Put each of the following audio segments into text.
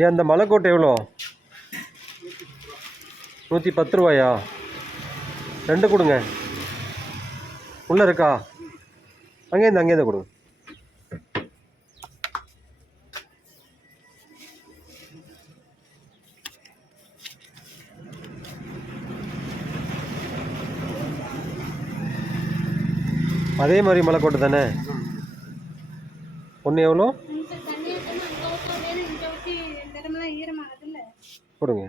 ஏன் அந்த மலைக்கோட்டை எவ்வளோ? 110 ரூபாயா? 2 கொடுங்க. உள்ளே இருக்கா? அங்கேருந்து கொடுங்க. அதே மாதிரி மலைக்கோட்டை தானே? ஒன்று எவ்வளோ கொடுங்க.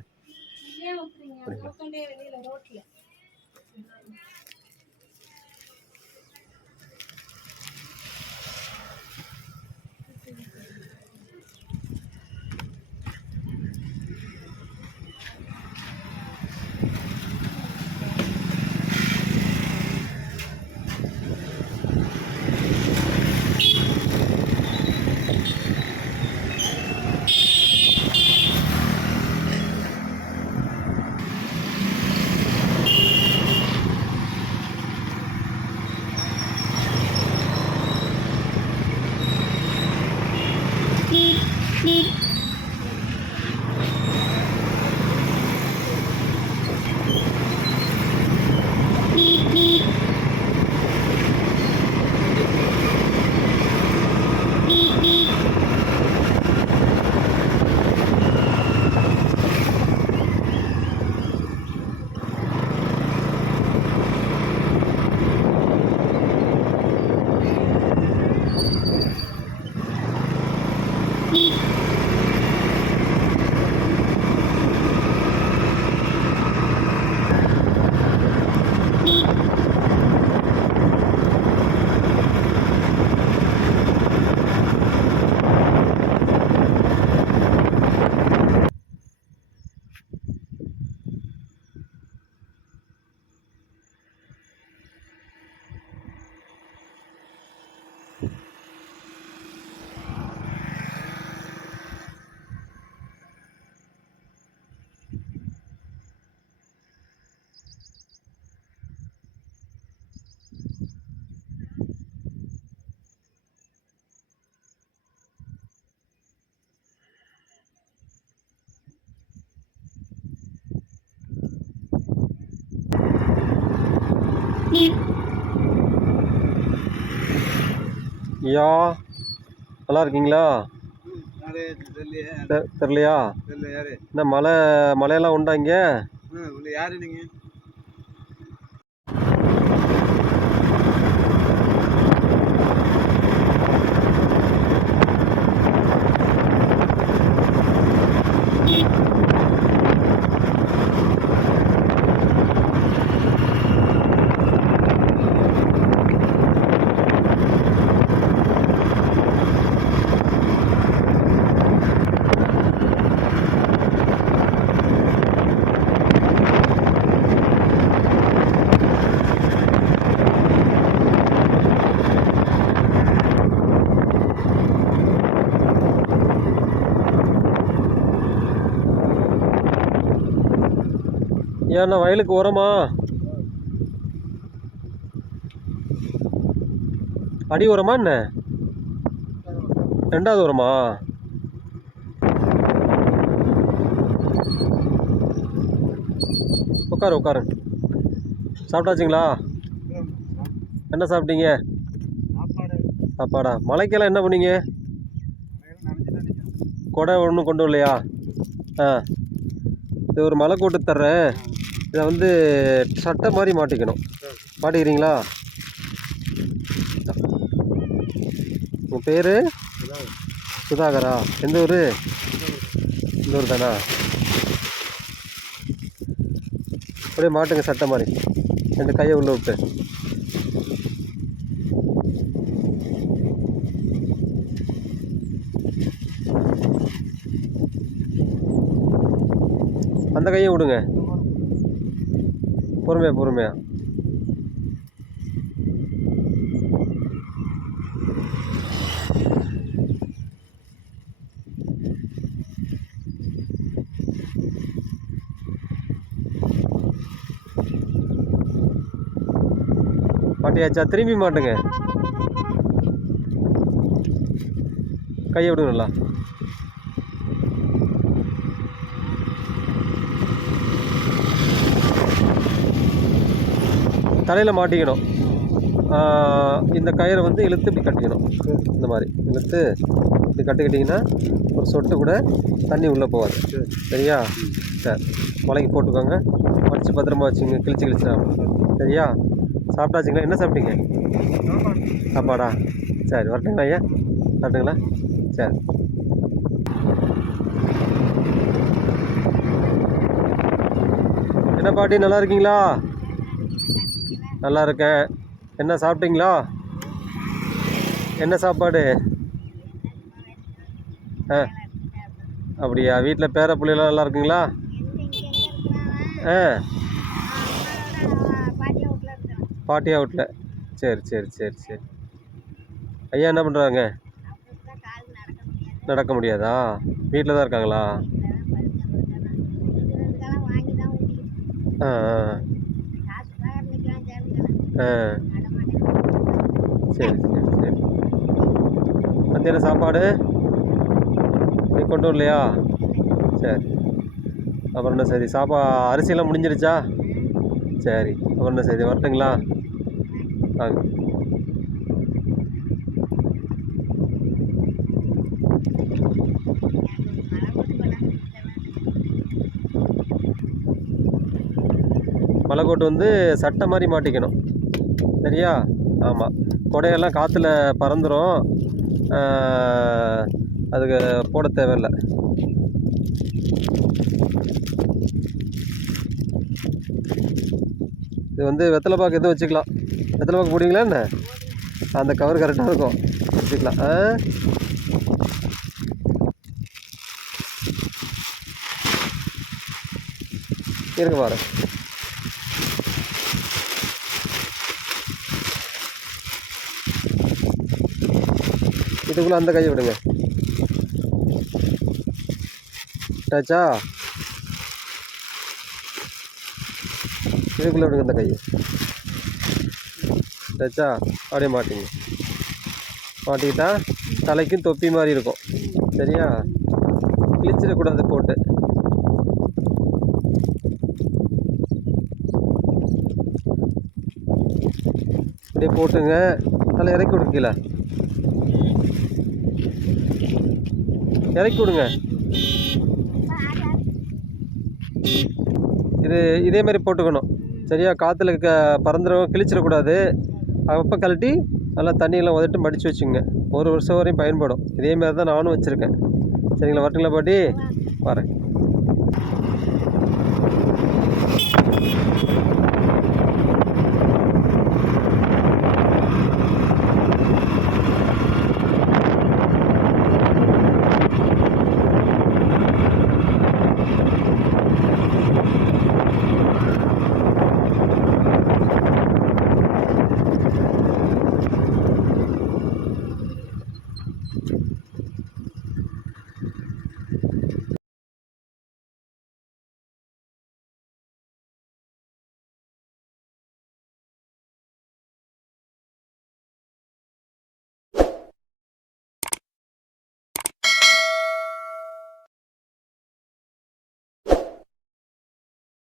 ஐயா, நல்லா இருக்கீங்களா? தெரியலையா? என்ன மழையெல்லாம் உண்டா இங்கே? யாரு நீங்க? ஏன்னா வயலுக்கு உரமா? அடி உரமா என்ன? 2வது உரமா? உட்காரு. சாப்பிட்டாச்சுங்களா? என்ன சாப்பிட்டீங்க? சாப்பாடா? மலைக்கெல்லாம் என்ன பண்ணீங்க? கொடை ஒன்றும் கொண்டு வரலையா? இது ஒரு மலைக்கோட்டு தர்றேன். இதை வந்து சட்டை மாதிரி மாட்டிக்கணும். மாட்டிக்கிறீங்களா? உங்கள் பேர்? சுதாகரா. எந்த ஊர்? இந்த ஊர் தானா? அப்படியே மாட்டுங்க சட்டை மாதிரி. 2 கையை உள்ளே விட்டு. அந்த கையை விடுங்க. பொறுமையா. மாட்டியாச்சா? திரும்பி மாட்டுங்க. கையை விடுங்க நல்லா. தலையில் மாட்டிக்கணும். இந்த கயிறை வந்து இழுத்து இப்படி கட்டிக்கணும். இந்த மாதிரி இழுத்து இப்படி கட்டிக்கிட்டிங்கன்னா ஒரு சொட்டு கூட தண்ணி உள்ளே போகாது. சரியா? சரி, முளைக்கு போட்டுக்கோங்க. மடித்து பத்திரமா வச்சுங்க, கிழிச்சிடா. சரியா? சாப்பிட்டாச்சுங்களா? என்ன சாப்பிட்டீங்க? சாப்பாடா? சரி, வரட்டுங்களா ஐயா? வரட்டுங்களா? சரி. என்ன பாட்டி, நல்லா இருக்கீங்களா? நல்லா இருக்கேன். என்ன சாப்பிட்டீங்களா? என்ன சாப்பாடு? அப்படியா? வீட்டில் பேர பிள்ளைலாம் நல்லா இருக்குங்களா? பாட்டியா வீட்டில். சரி சரி சரி சரி. ஐயா என்ன பண்ணுறாங்க? நடக்க முடியாதா? வீட்டில் தான் இருக்காங்களா? ஆ ஆ ஆ சரி சரி சரி. மத்தியானம் சாப்பாடு நீ கொண்டு வரலையா? சரி. அப்புறம் என்ன சரி, அரிசியெல்லாம் முடிஞ்சிருச்சா? சரி, அப்புறம் என்ன சரி, வரட்டுங்களா? வாங்க. மலைக்கோட்டு வந்து சட்டை மாதிரி மாட்டிக்கணும். சரியா? ஆமாம். கொடையெல்லாம் காற்றுல பறந்துடும். அதுக்கு போட தேவையில்லை. இது வந்து வெத்தலை பாக்கு எதுவும் வச்சுக்கலாம். வெத்தலை பாக்கு போடுவீங்களா என்ன? அந்த கவர் கரெக்டாக இருக்கும், வச்சுக்கலாம். இருங்க பாரு. இதுக்குள்ளே அந்த கையை விடுங்க. டாச்சா? இதுக்குள்ளே விடுங்க அந்த கையை. டாச்சா? அப்படியே மாட்டிங்க. மாட்டிக்கிட்டா தலைக்கும் தொப்பி மாதிரி இருக்கும். சரியா? கிழிச்சிடக்கூடாது போட்டு. அப்படியே போட்டுங்க. தலை இறக்கி விடுங்க, கீழே இறக்கி விடுங்க. இதே மாதிரி போட்டுக்கணும். சரியா? காற்றுல பறந்துடும், கிழிச்சிடக்கூடாது. அப்போ கழட்டி நல்லா தண்ணியெல்லாம் உதட்டு மடித்து வச்சுங்க. 1 வருஷம் வரையும் பயன்படும். இதேமாரி தான் நானும் வச்சுருக்கேன். சரிங்களா? வரட்டுங்களா பாட்டி? வரேன்.